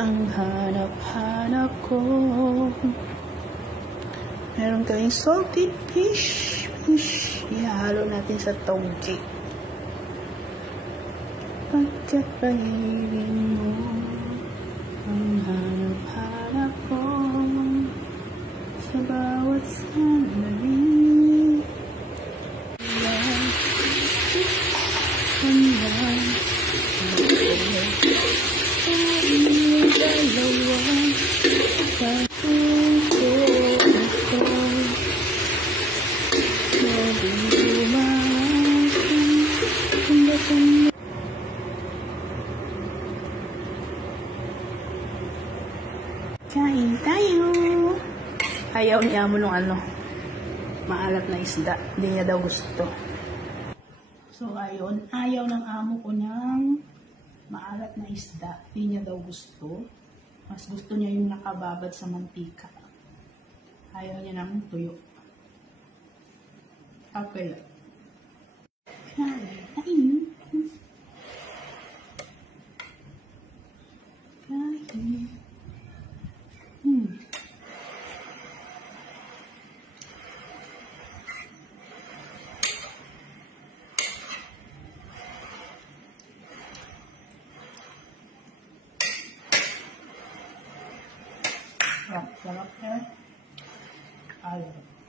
ang hanap-hanap ko. Meron tayong salted fish. Ihalo natin sa toge. Pagkakaibig mo ang hanap-hanap ko sa bawat sandali. Kain tayo. Ayaw niya mo nung maalat na isda. Hindi niya daw gusto. So ayun, ayaw ng amo ko ng maalat na isda. Hindi niya daw gusto. Mas gusto niya yung nakababad sa mantika. Ayaw niya ng tuyo. Okay lang. Kain. Sarap ya. Ayaw.